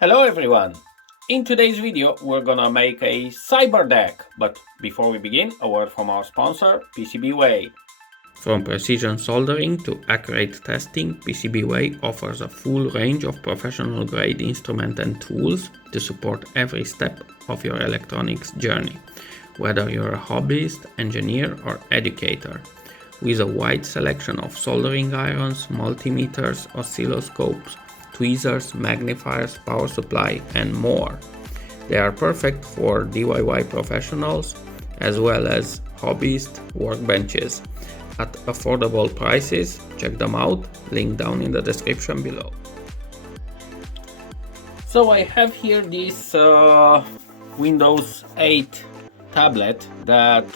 Hello everyone! In today's video we're gonna make a Cyberdeck, but before we begin, a word from our sponsor, PCBWay. From precision soldering to accurate testing, PCBWay offers a full range of professional-grade instruments and tools to support every step of your electronics journey, whether you're a hobbyist, engineer, or educator. With a wide selection of soldering irons, multimeters, oscilloscopes, tweezers, magnifiers, power supply, and more. They are perfect for DIY professionals as well as hobbyist workbenches at affordable prices. Check them out, link down in the description below. So I have here this Windows 8 tablet that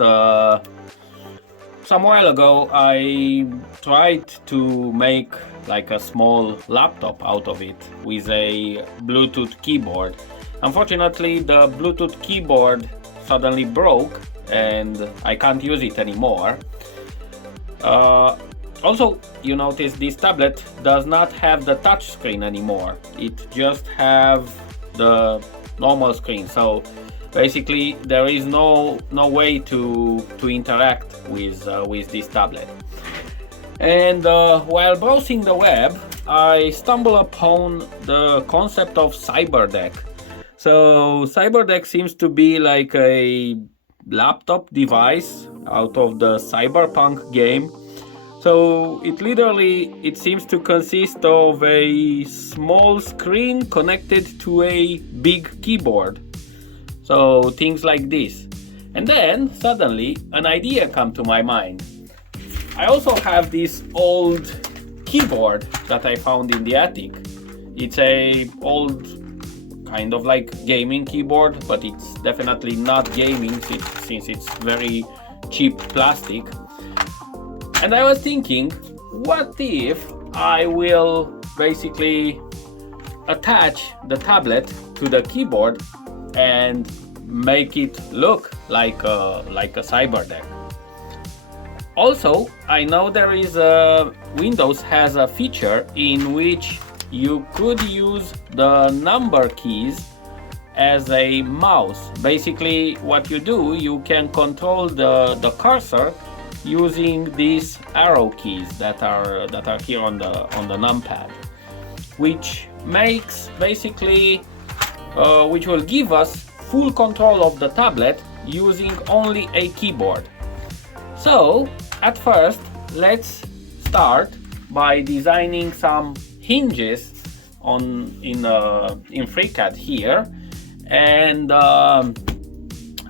some while ago I tried to make like a small laptop out of it with a Bluetooth keyboard. Unfortunately, the Bluetooth keyboard suddenly broke and I can't use it anymore. Also, you notice this tablet does not have the touch screen anymore. It just have the normal screen. So basically, there is no way to interact with this tablet. And while browsing the web, I stumbled upon the concept of Cyberdeck. So Cyberdeck seems to be like a laptop device out of the Cyberpunk game. So it seems to consist of a small screen connected to a big keyboard. So things like this. And then suddenly an idea came to my mind. I also have this old keyboard that I found in the attic. It's a old kind of like gaming keyboard, but it's definitely not gaming since it's very cheap plastic. And I was thinking, what if I will basically attach the tablet to the keyboard and make it look like a Cyberdeck. Also, I know Windows has a feature in which you could use the number keys as a mouse. Basically, what you do, you can control the cursor using these arrow keys that are here on the numpad, which makes basically which will give us full control of the tablet using only a keyboard. So at first, let's start by designing some hinges in FreeCAD here, and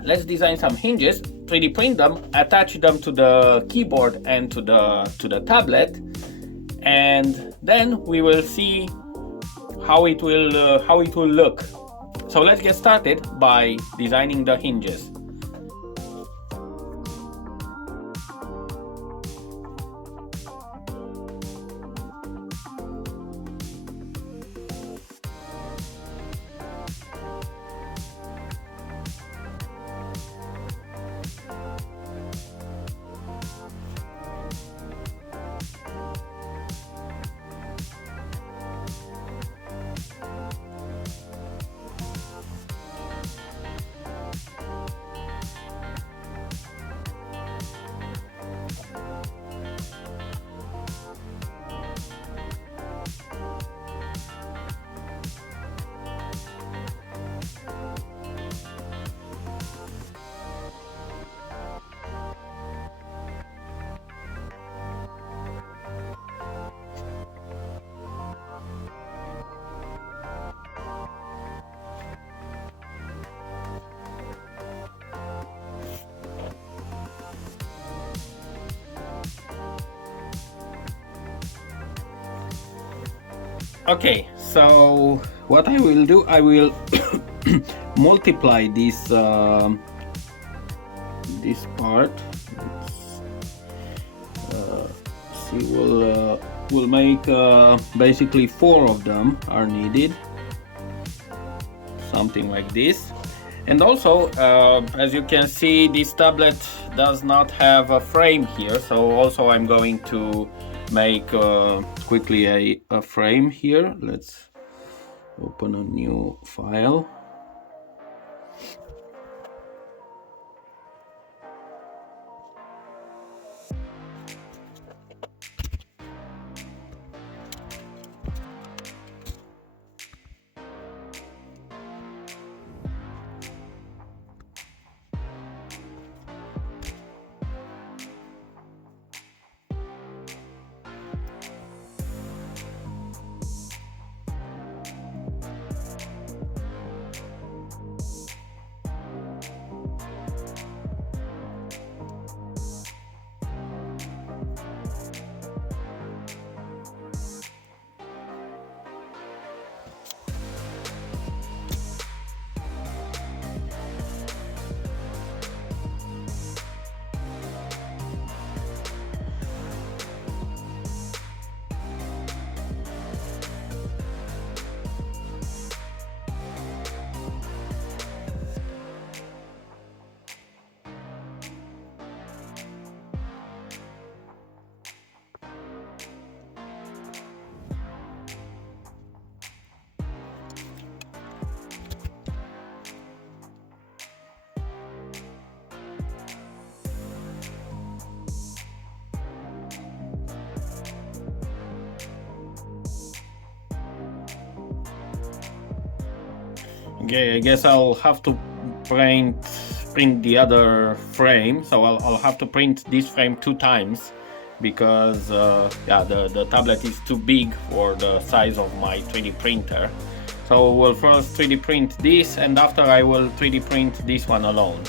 let's design some hinges, 3D print them, attach them to the keyboard and to the tablet, and then we will see how it will look. So let's get started by designing the hinges. Okay, so what I will do, I will multiply this this part. See, we'll make basically 4 of them are needed, something like this. And also, as you can see, this tablet does not have a frame here, so also I'm going to make quickly a frame here. Let's open a new file. Okay, I guess I'll have to print the other frame, so I'll have to print this frame 2 times because yeah, the tablet is too big for the size of my 3D printer. So we'll first 3D print this, and after I will 3D print this one alone.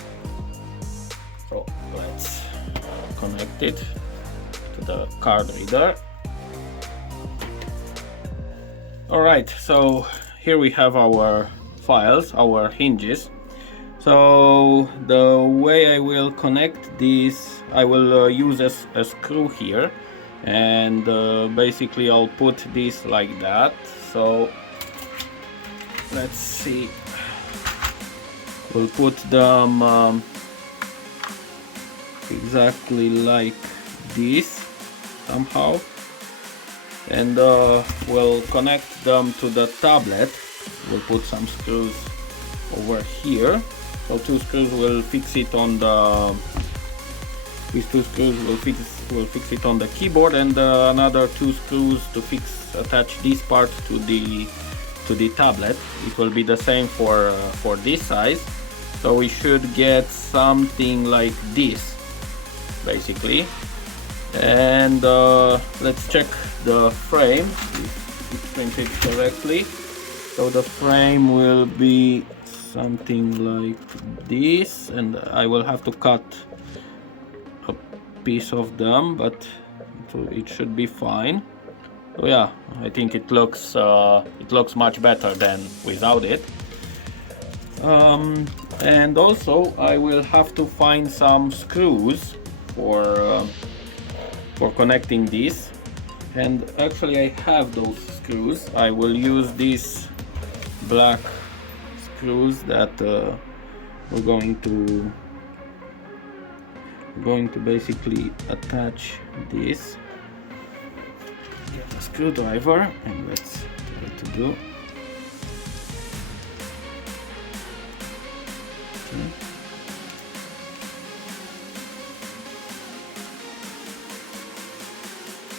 So let's connect it to the card reader. Alright, so here we have our files, our hinges. So the way I will connect this, I will use a screw here, and basically I'll put this like that. So let's see, we'll put them exactly like this somehow, and we'll connect them to the tablet. We'll put some screws over here. So 2 screws will fix it on the. These 2 screws will fix it on the keyboard, and another 2 screws to attach this part to the tablet. It will be the same for this size. So we should get something like this, basically. And let's check the frame if it's printed correctly. So the frame will be something like this, and I will have to cut a piece of them, but it should be fine. So yeah, I think it looks much better than without it. And also I will have to find some screws for connecting this, and actually I have those screws. I will use these black screws that we're going to basically attach this. Get a screwdriver and let's try to do. Okay.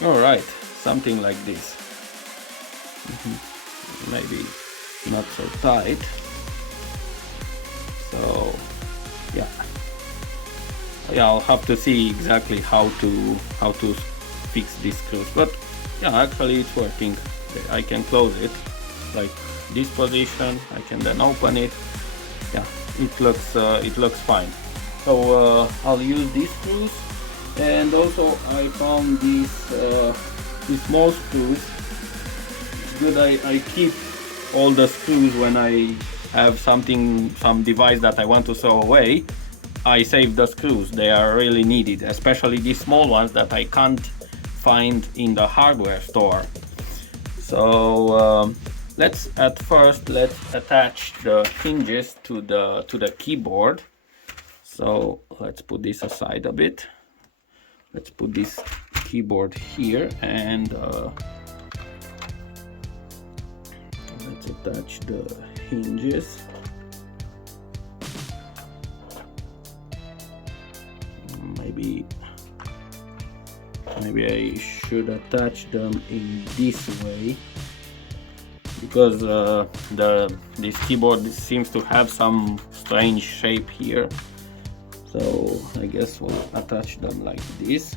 All right, something like this. Maybe not so tight. So yeah, I'll have to see exactly how to fix these screws, but yeah, actually it's working. I can close it like this position. I can then open it. Yeah, it looks fine. So I'll use these screws, and also I found these small screws. It's good I keep all the screws when I have some device that I want to throw away. I save the screws. They are really needed, especially these small ones that I can't find in the hardware store. So let's attach the hinges to the keyboard. So let's put this aside a bit. Let's put this keyboard here, and let's attach the hinges. Maybe I should attach them in this way, because this keyboard seems to have some strange shape here, so I guess we'll attach them like this.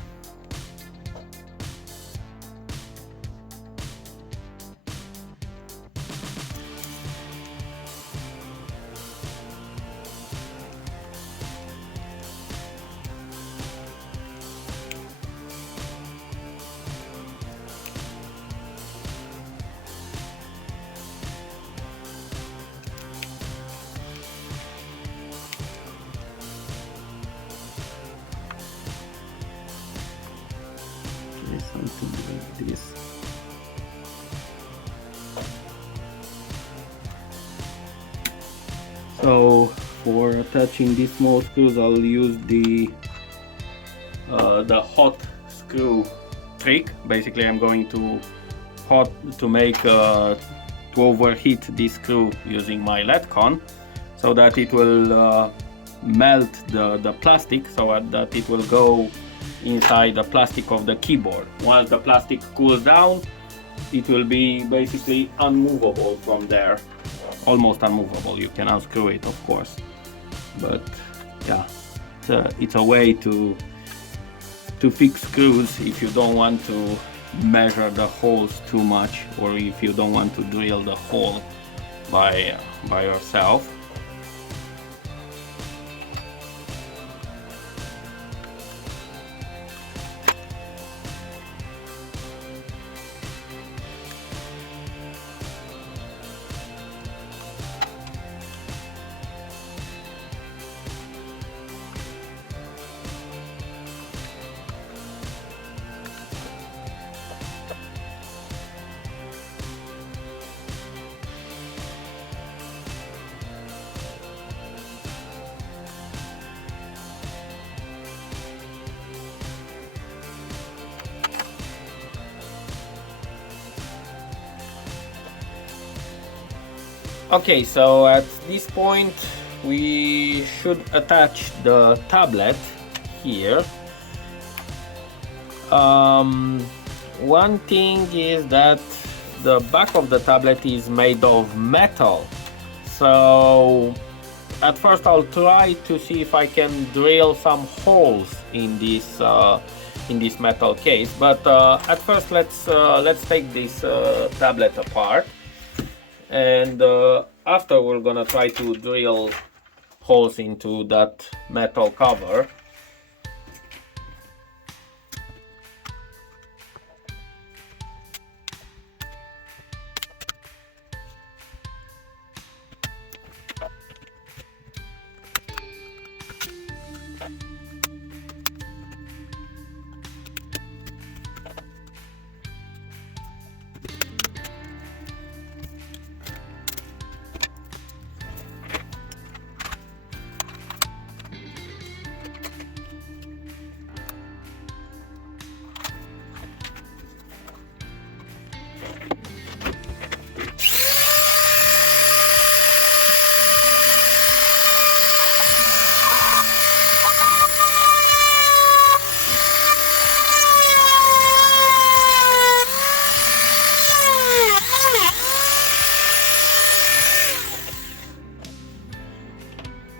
Something like this. So for attaching these small screws, I'll use the hot screw trick. Basically, I'm going to overheat this screw using my LED con, so that it will melt the plastic, so that it will go inside the plastic of the keyboard. Once the plastic cools down, it will be basically unmovable from there, almost unmovable. You can unscrew it, of course, but yeah, it's a way to fix screws if you don't want to measure the holes too much, or if you don't want to drill the hole by yourself. Okay, so at this point we should attach the tablet here. One thing is that the back of the tablet is made of metal, so at first I'll try to see if I can drill some holes in this metal case, but at first let's take this tablet apart, and after we're gonna try to drill holes into that metal cover.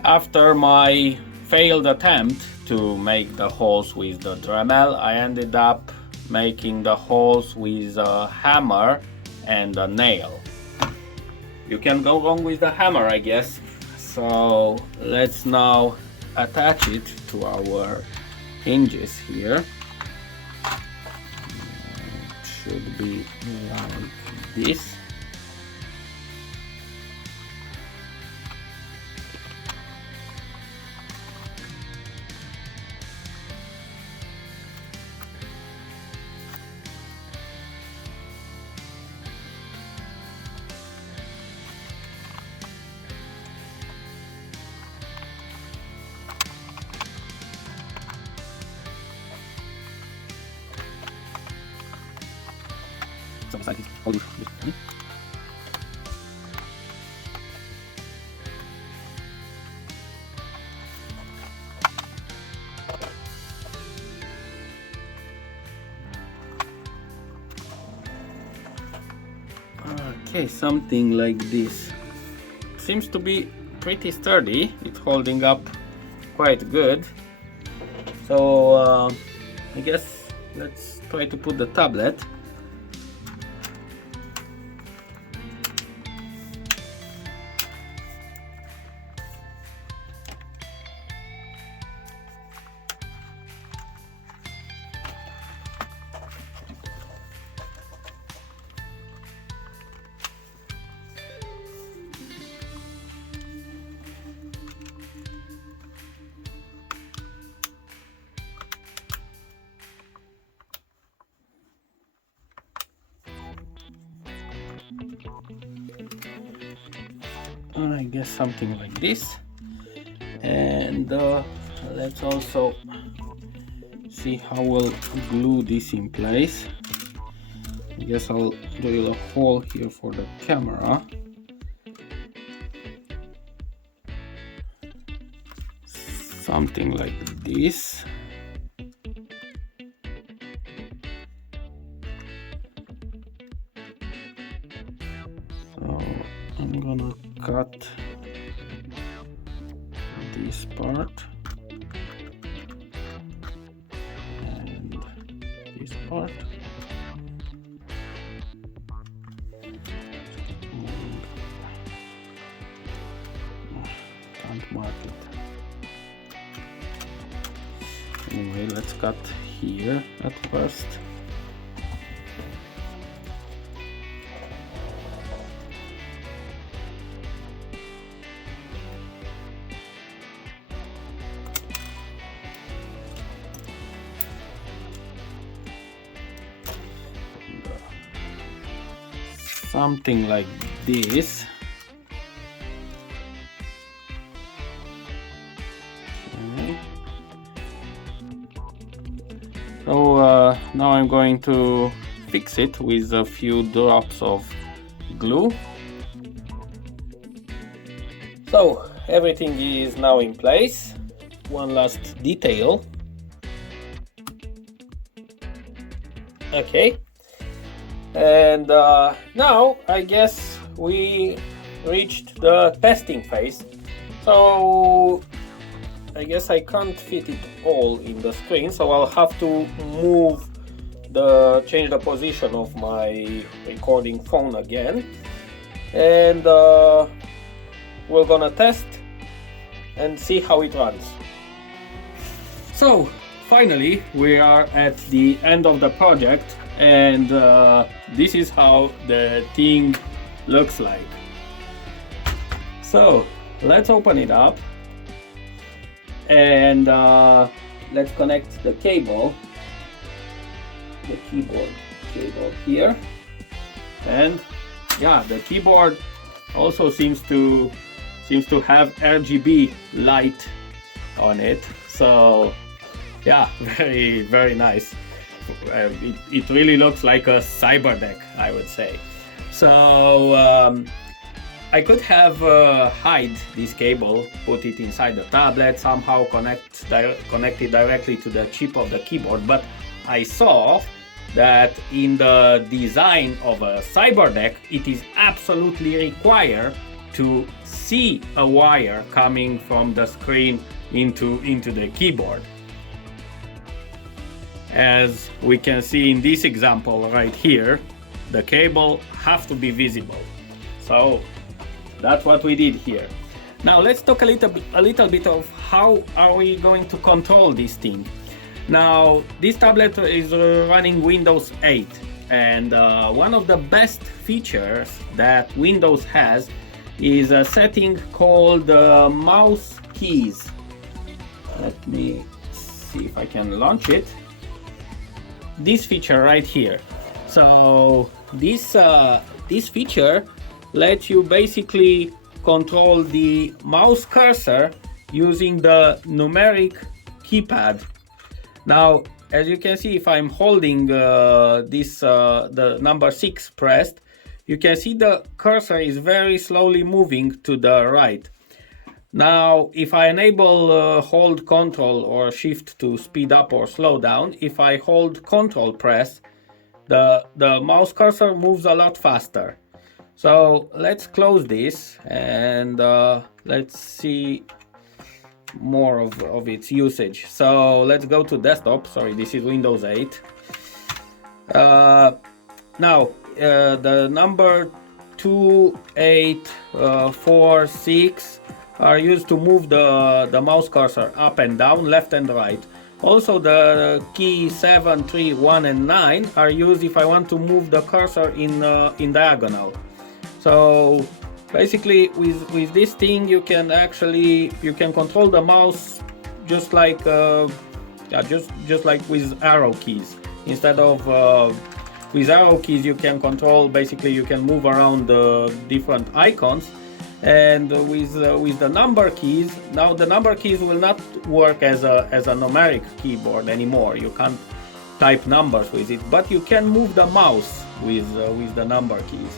After my failed attempt to make the holes with the Dremel, I ended up making the holes with a hammer and a nail. You can go wrong with the hammer, I guess. So let's now attach it to our hinges here. It should be like this. Okay, something like this. Seems to be pretty sturdy. It's holding up quite good. So I guess let's try to put the tablet. I guess something like this, and let's also see how we'll glue this in place. I guess I'll drill a hole here for the camera. Something like this. So I'm gonna cut this part and this part. Can't mark it. Anyway, let's cut here at first. Something like this. Okay. So now I'm going to fix it with a few drops of glue. So everything is now in place. One last detail. Okay. And now I guess we reached the testing phase. So I guess I can't fit it all in the screen, so I'll have to change the position of my recording phone again, and we're gonna test and see how it runs. So finally we are at the end of the project, and this is how the thing looks like. So let's open it up and let's connect the cable, the keyboard cable here. And yeah, the keyboard also seems to have RGB light on it, so yeah, very nice. It really looks like a Cyberdeck, I would say. So I could have hide this cable, put it inside the tablet, somehow connect it directly to the chip of the keyboard, but I saw that in the design of a Cyberdeck it is absolutely required to see a wire coming from the screen into the keyboard. As we can see in this example right here, the cable have to be visible. So that's what we did here. Now let's talk a little bit of how are we going to control this thing. Now this tablet is running Windows 8, and one of the best features that Windows has is a setting called mouse keys. Let me see if I can launch it. This feature right here. So this feature lets you basically control the mouse cursor using the numeric keypad. Now, as you can see, if I'm holding the number 6 pressed, you can see the cursor is very slowly moving to the right. Now, if I enable hold Control or Shift to speed up or slow down, if I hold Control press, the mouse cursor moves a lot faster. So let's close this and let's see more of its usage. So let's go to desktop. Sorry, this is Windows 8. Now the number 2, 8, 4, 6 are used to move the mouse cursor up and down, left and right. Also the key 7, 3, 1 and 9 are used if I want to move the cursor in diagonal. So basically with this thing you can control the mouse just like just like with arrow keys. Instead of with arrow keys you can control, basically you can move around the different icons. And with the number keys, now the number keys will not work as a numeric keyboard anymore. You can't type numbers with it, but you can move the mouse with the number keys.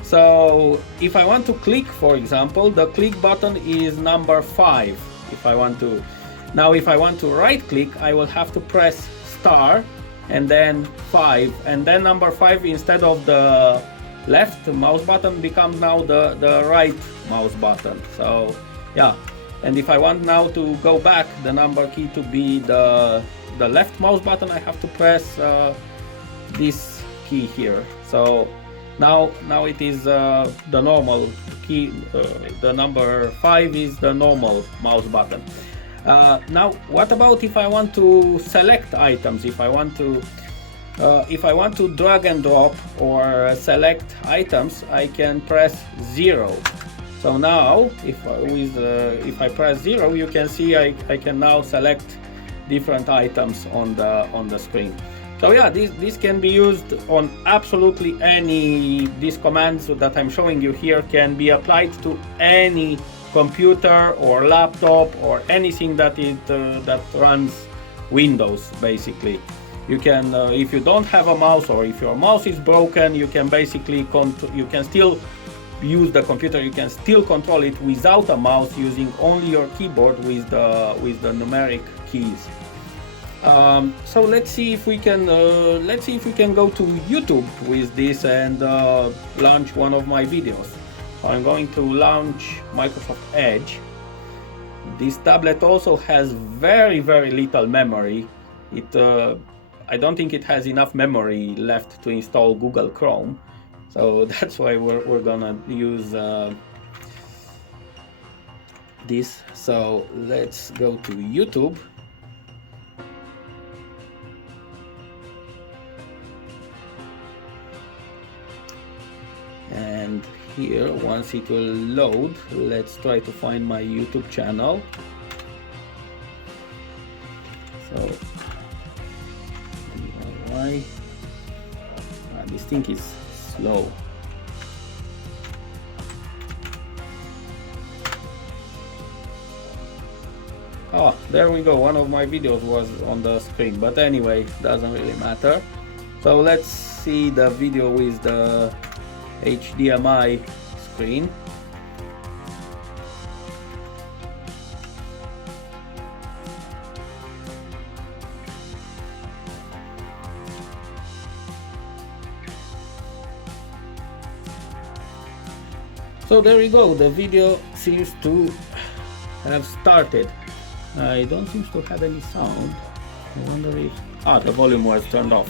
So if I want to click, for example, the click button is number 5. If I want to right click, I will have to press star and then 5, and then number 5 instead of the left mouse button becomes now the right mouse button. So yeah, and if I want now to go back the number key to be the left mouse button, I have to press this key here. So now it is the normal key. The number 5 is the normal mouse button. Now what about if I want to select items? If I want to drag and drop or select items, I can press 0. So now if I press 0, you can see I can now select different items on the screen. So yeah, this can be used on absolutely any. These commands that I'm showing you here can be applied to any computer or laptop or anything that runs Windows. Basically, you can if you don't have a mouse, or if your mouse is broken, you can basically you can still use the computer. You can still control it without a mouse, using only your keyboard with the numeric keys. So let's see if we can go to YouTube with this and launch one of my videos. I'm going to launch Microsoft Edge. This tablet also has very little memory. I don't think it has enough memory left to install Google Chrome, so that's why we're gonna use this. So let's go to YouTube. And here, once it will load, let's try to find my YouTube channel. So why this thing is slow. Oh, there we go, one of my videos was on the screen, but anyway, doesn't really matter. So let's see the video with the HDMI screen. So there we go, the video seems to have started. I don't seem to have any sound. I wonder if the volume was turned off.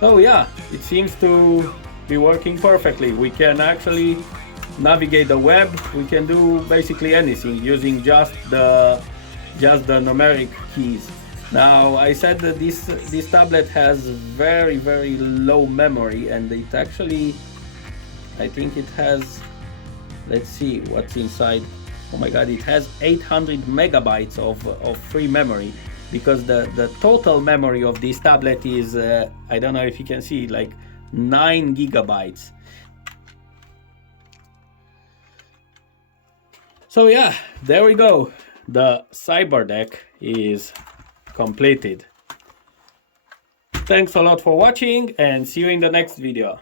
So yeah, it seems to be working perfectly. We can actually navigate the web. We can do basically anything using just the numeric keys. Now, I said that this tablet has very low memory, and it actually, I think it has, let's see what's inside. Oh my god, it has 800 megabytes of free memory, because the total memory of this tablet is, I don't know if you can see, like 9 gigabytes. So yeah, there we go. The Cyberdeck is completed. Thanks a lot for watching, and see you in the next video.